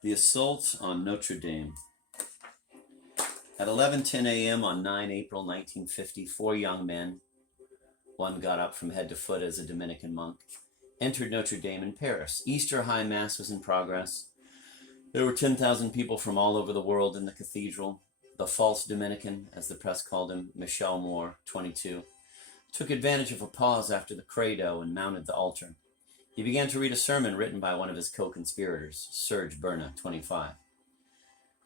The assault on Notre Dame. At 11:10 a.m. on 9 April 1950, four young men, one got up from head to foot as a Dominican monk, entered Notre Dame in Paris. Easter High Mass was in progress. There were 10,000 people from all over the world in the cathedral. The false Dominican, as the press called him, Michel Moore, 22, took advantage of a pause after the credo and mounted the altar. He began to read a sermon written by one of his co-conspirators, Serge Berna, 25.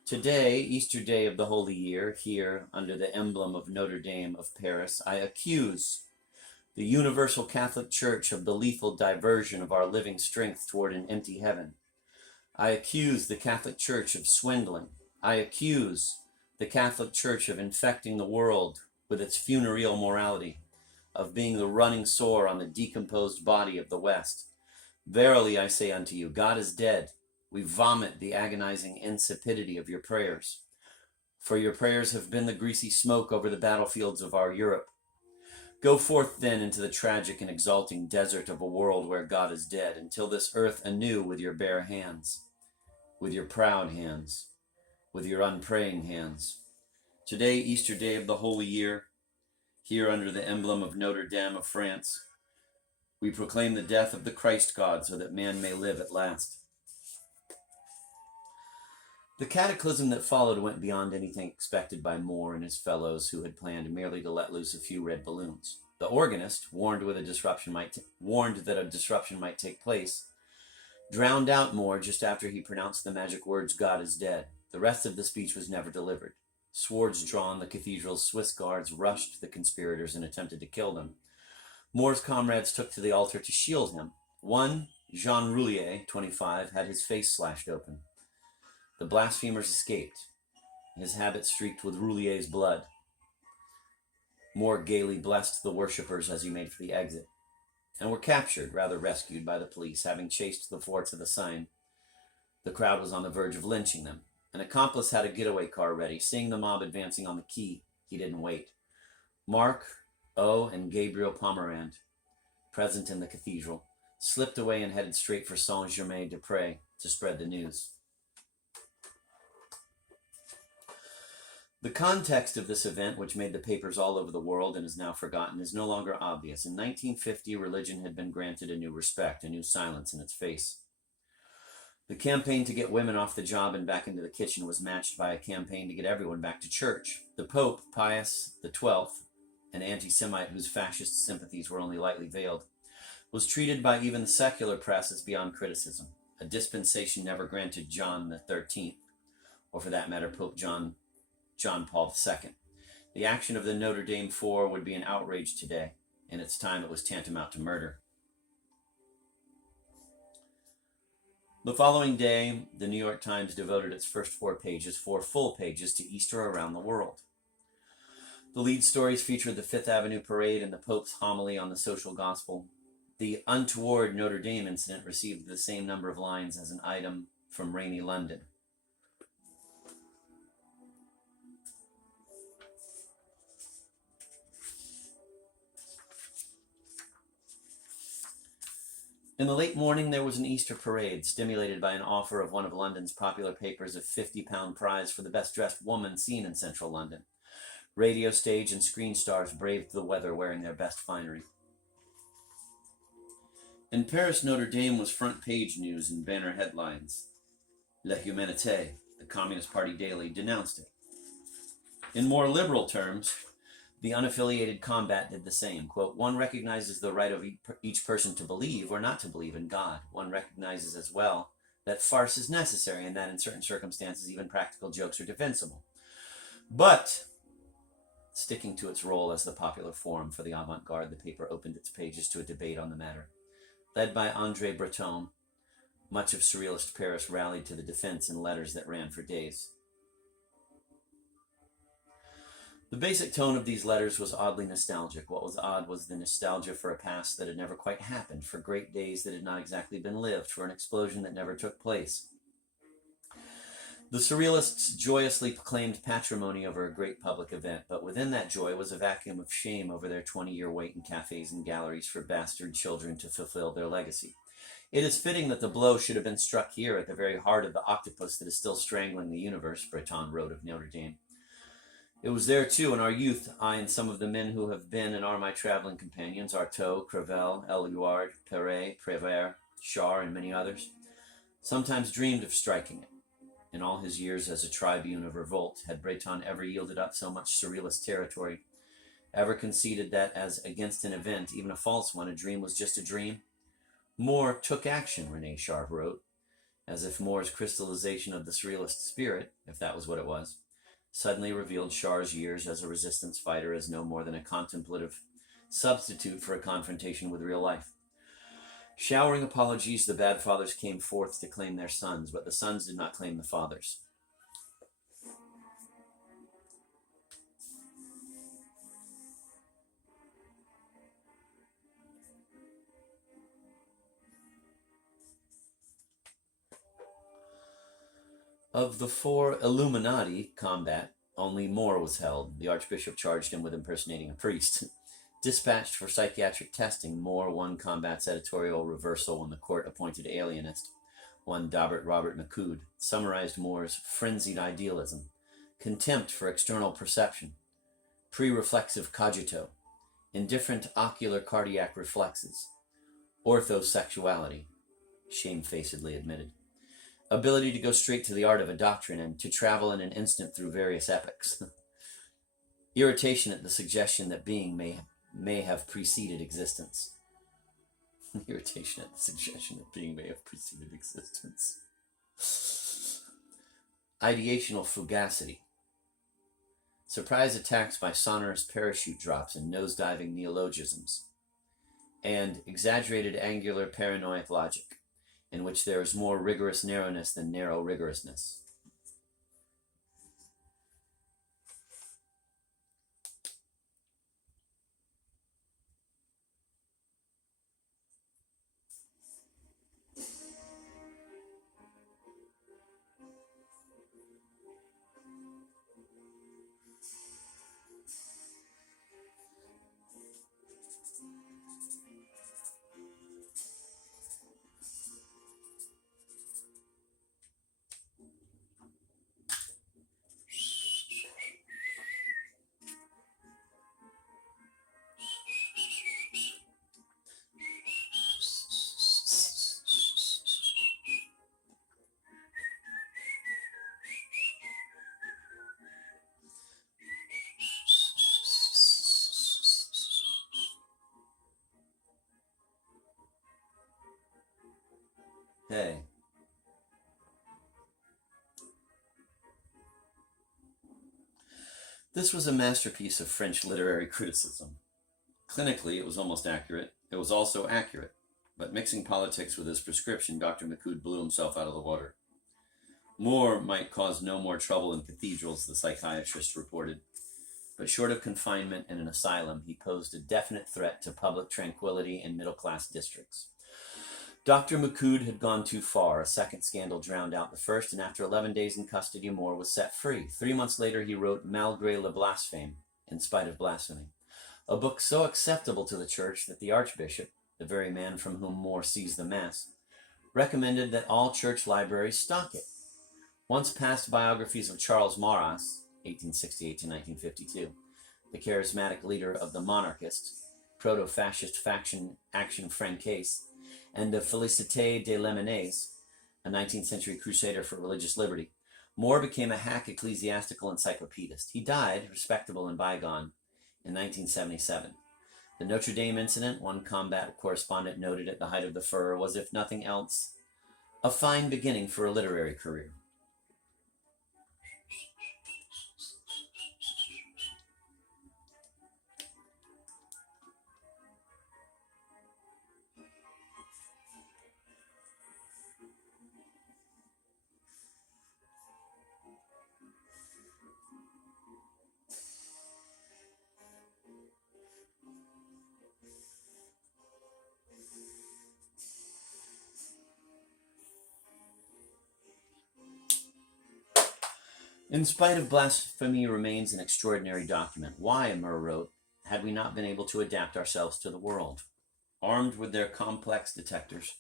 Today, Easter Day of the Holy Year, here, under the emblem of Notre Dame of Paris, I accuse the Universal Catholic Church of the lethal diversion of our living strength toward an empty heaven. I accuse the Catholic Church of swindling. I accuse the Catholic Church of infecting the world with its funereal morality, of being the running sore on the decomposed body of the West. Verily I say unto you, God is dead. We vomit the agonizing insipidity of your prayers. For your prayers have been the greasy smoke over the battlefields of our Europe. Go forth then into the tragic and exalting desert of a world where God is dead, and till this earth anew with your bare hands, with your proud hands, with your unpraying hands. Today, Easter Day of the Holy Year, here under the emblem of Notre Dame of France, we proclaim the death of the Christ God so that man may live at last. The cataclysm that followed went beyond anything expected by Moore and his fellows who had planned merely to let loose a few red balloons. The organist, warned that a disruption might take place, drowned out Moore just after he pronounced the magic words, God is dead. The rest of the speech was never delivered. Swords drawn, the cathedral's Swiss guards rushed the conspirators and attempted to kill them. Moore's comrades took to the altar to shield him. One, Jean Roulier, 25, had his face slashed open. The blasphemers escaped, his habit streaked with Roulier's blood. Moore gaily blessed the worshippers as he made for the exit, and were captured, rather rescued, by the police, having chased the four to the Seine. The crowd was on the verge of lynching them. An accomplice had a getaway car ready. Seeing the mob advancing on the quay, he didn't wait. Mark, O, and Gabriel Pomerand, present in the cathedral, slipped away and headed straight for Saint-Germain-des-Prés to spread the news. The context of this event, which made the papers all over the world and is now forgotten, is no longer obvious. In 1950, religion had been granted a new respect, a new silence in its face. The campaign to get women off the job and back into the kitchen was matched by a campaign to get everyone back to church. The Pope, Pius XII, an anti-Semite whose fascist sympathies were only lightly veiled, was treated by even the secular press as beyond criticism, a dispensation never granted John XIII, or for that matter, Pope John Paul II. The action of the Notre Dame Four would be an outrage today. In its time, it was tantamount to murder. The following day, the New York Times devoted its first 4 full pages, to Easter around the world. The lead stories featured the Fifth Avenue Parade and the Pope's homily on the social gospel. The untoward Notre Dame incident received the same number of lines as an item from rainy London. In the late morning, there was an Easter parade, stimulated by an offer of one of London's popular papers of £50 prize for the best-dressed woman seen in central London. Radio, stage, and screen stars braved the weather wearing their best finery. In Paris, Notre Dame was front-page news and banner headlines. La Humanité, the Communist Party daily, denounced it. In more liberal terms, the unaffiliated Combat did the same. Quote, one recognizes the right of each person to believe or not to believe in God. One recognizes as well that farce is necessary and that in certain circumstances even practical jokes are defensible. But, sticking to its role as the popular forum for the avant-garde, the paper opened its pages to a debate on the matter. Led by André Breton, much of surrealist Paris rallied to the defense in letters that ran for days. The basic tone of these letters was oddly nostalgic. What was odd was the nostalgia for a past that had never quite happened, for great days that had not exactly been lived, for an explosion that never took place. The surrealists joyously proclaimed patrimony over a great public event, but within that joy was a vacuum of shame over their 20-year wait in cafes and galleries for bastard children to fulfill their legacy. It is fitting that the blow should have been struck here at the very heart of the octopus that is still strangling the universe, Breton wrote of Notre Dame. It was there, too, in our youth, I and some of the men who have been and are my traveling companions, Artaud, Crevel, Eluard, Perret, Prévert, Char, and many others, sometimes dreamed of striking it. In all his years as a tribune of revolt, had Breton ever yielded up so much surrealist territory, ever conceded that, as against an event, even a false one, a dream was just a dream? More took action, René Char wrote, as if More's crystallization of the surrealist spirit, if that was what it was, suddenly revealed Char's years as a resistance fighter as no more than a contemplative substitute for a confrontation with real life. Showering apologies, the bad fathers came forth to claim their sons, but the sons did not claim the fathers. Of the 4 Illuminati combat, only More was held. The Archbishop charged him with impersonating a priest. Dispatched for psychiatric testing, More won combat's editorial reversal when the court appointed alienist, one Robert Macoud, summarized More's frenzied idealism, contempt for external perception, pre-reflexive cogito, indifferent ocular cardiac reflexes, orthosexuality, shamefacedly admitted, ability to go straight to the art of a doctrine and to travel in an instant through various epochs, irritation at the suggestion that being may have preceded existence. Irritation at the suggestion that being may have preceded existence. Ideational fugacity. Surprise attacks by sonorous parachute drops and nose-diving neologisms. And exaggerated angular paranoid logic, in which there is more rigorous narrowness than narrow rigorousness. Hey. This was a masterpiece of French literary criticism. Clinically, it was almost accurate. It was also accurate. But mixing politics with his prescription, Dr. Macoud blew himself out of the water. More might cause no more trouble in cathedrals, the psychiatrist reported. But short of confinement in an asylum, he posed a definite threat to public tranquility in middle-class districts. Dr. Macoud had gone too far. A second scandal drowned out the first, and after 11 days in custody, More was set free. 3 months later, he wrote Malgré le blasphème, in spite of blasphemy, a book so acceptable to the church that the Archbishop, the very man from whom More seized the Mass, recommended that all church libraries stock it. Once past biographies of Charles Maurras, 1868 to 1952, the charismatic leader of the monarchist, proto-fascist faction Action Francaise, and the Félicité des Limonnais, a 19th century crusader for religious liberty, More became a hack ecclesiastical encyclopedist. He died, respectable and bygone, in 1977. The Notre Dame incident, one combat correspondent noted at the height of the furor, was, if nothing else, a fine beginning for a literary career. In spite of blasphemy remains an extraordinary document. Why, Murr wrote, had we not been able to adapt ourselves to the world? Armed with their complex detectors,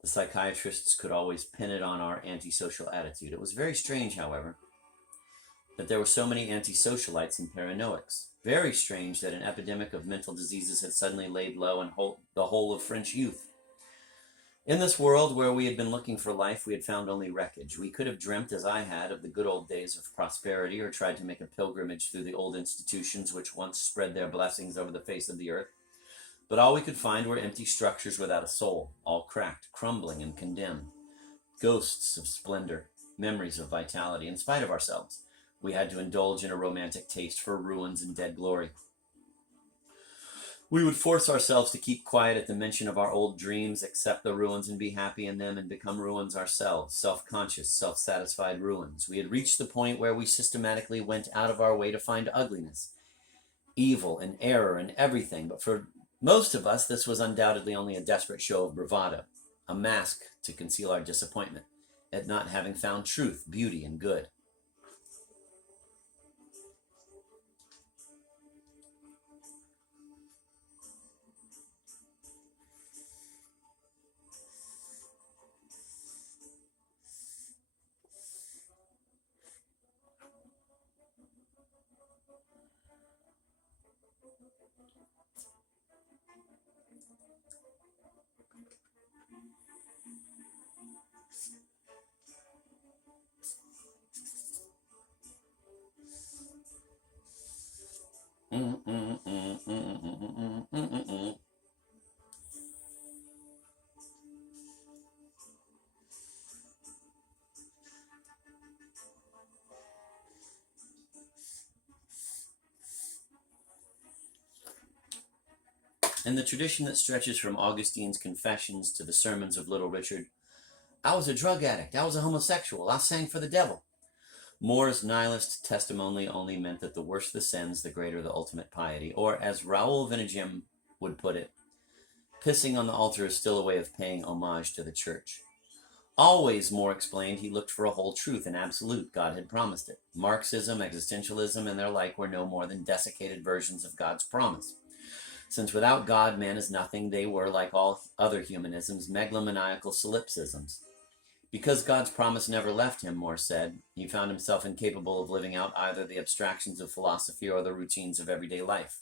The psychiatrists could always pin it on our antisocial attitude. It was very strange, however, that there were so many antisocialites and paranoics. Very strange that an epidemic of mental diseases had suddenly laid low on the whole of French youth. In this world where we had been looking for life, we had found only wreckage. We could have dreamt, as I had, of the good old days of prosperity, or tried to make a pilgrimage through the old institutions which once spread their blessings over the face of the earth. But all we could find were empty structures without a soul, all cracked, crumbling, and condemned. Ghosts of splendor, memories of vitality. In spite of ourselves, we had to indulge in a romantic taste for ruins and dead glory. We would force ourselves to keep quiet at the mention of our old dreams, accept the ruins and be happy in them, and become ruins ourselves, self-conscious, self-satisfied ruins. We had reached the point where we systematically went out of our way to find ugliness, evil, and error in everything. But for most of us, this was undoubtedly only a desperate show of bravado, a mask to conceal our disappointment at not having found truth, beauty, and good. In the tradition that stretches from Augustine's Confessions to the sermons of Little Richard, I was a drug addict, I was a homosexual, I sang for the devil. More's nihilist testimony only meant that the worse the sins, the greater the ultimate piety. Or, as Raoul Vaneigem would put it, pissing on the altar is still a way of paying homage to the church. Always, More explained, he looked for a whole truth, an absolute. God had promised it. Marxism, existentialism, and their like were no more than desiccated versions of God's promise. Since without God, man is nothing, they were, like all other humanisms, megalomaniacal solipsisms. Because God's promise never left him, More said, he found himself incapable of living out either the abstractions of philosophy or the routines of everyday life.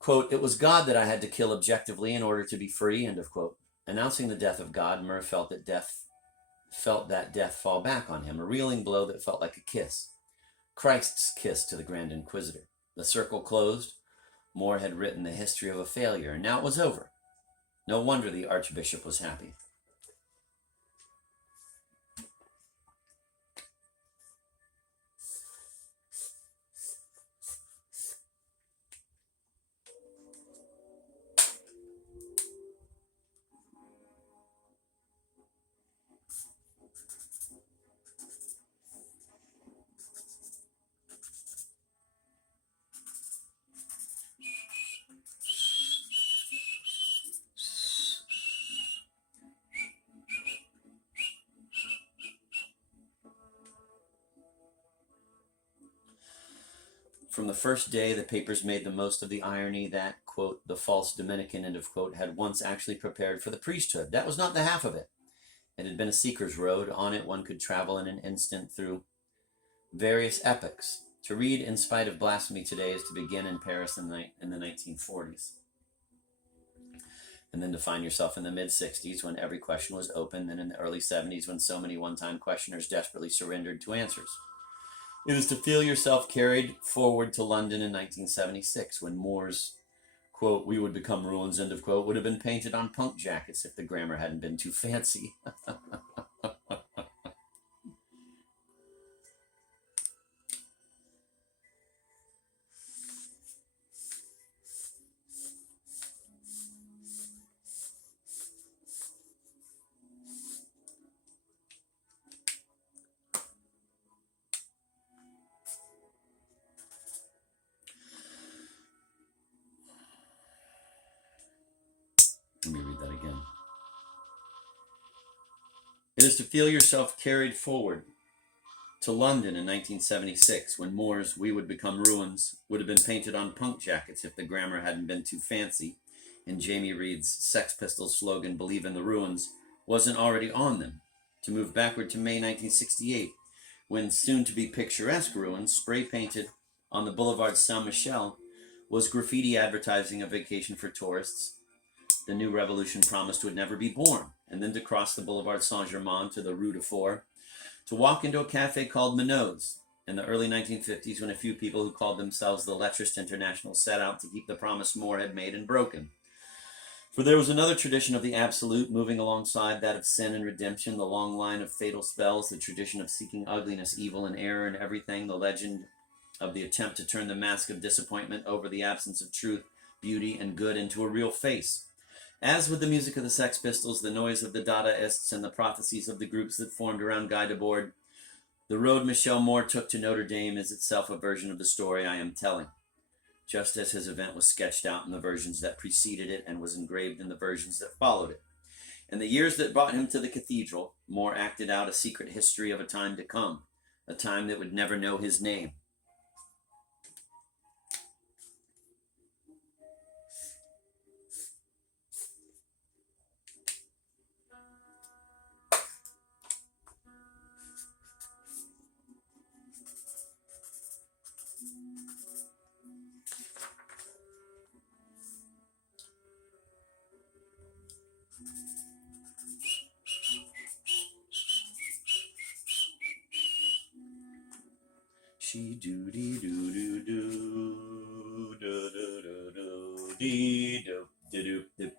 Quote, it was God that I had to kill objectively in order to be free, end of quote. Announcing the death of God, More felt that death fall back on him, a reeling blow that felt like a kiss. Christ's kiss to the Grand Inquisitor. The circle closed. More had written the history of a failure, and now it was over. No wonder the Archbishop was happy. From the first day, the papers made the most of the irony that, quote, the false Dominican, end of quote, had once actually prepared for the priesthood. That was not the half of it. It had been a seeker's road. On it, one could travel in an instant through various epochs. To read In Spite of Blasphemy today is to begin in Paris in the 1940s. And then to find yourself in the mid-60s when every question was open, then in the early 70s when so many one-time questioners desperately surrendered to answers. It is to feel yourself carried forward to London in 1976 when More's, quote, we would become ruins, end of quote, would have been painted on punk jackets if the grammar hadn't been too fancy. Let me read that again. It is to feel yourself carried forward to London in 1976 when More's We Would Become Ruins would have been painted on punk jackets if the grammar hadn't been too fancy, and Jamie Reed's Sex Pistols slogan, Believe in the Ruins, wasn't already on them. To move backward to May 1968, when soon-to-be picturesque ruins, spray-painted on the Boulevard Saint-Michel, was graffiti advertising a vacation for tourists the new revolution promised would never be born, and then to cross the Boulevard Saint-Germain to the Rue de Four, to walk into a cafe called Minot's in the early 1950s when a few people who called themselves the Letrist International set out to keep the promise Moore had made and broken. For there was another tradition of the absolute moving alongside that of sin and redemption, the long line of fatal spells, the tradition of seeking ugliness, evil, and error in everything, the legend of the attempt to turn the mask of disappointment over the absence of truth, beauty, and good into a real face. As with the music of the Sex Pistols, the noise of the Dadaists, and the prophecies of the groups that formed around Guy Debord, the road Michel Moore took to Notre Dame is itself a version of the story I am telling, just as his event was sketched out in the versions that preceded it and was engraved in the versions that followed it. In the years that brought him to the cathedral, Moore acted out a secret history of a time to come, a time that would never know his name. She do dee do do do do do do do dee do do do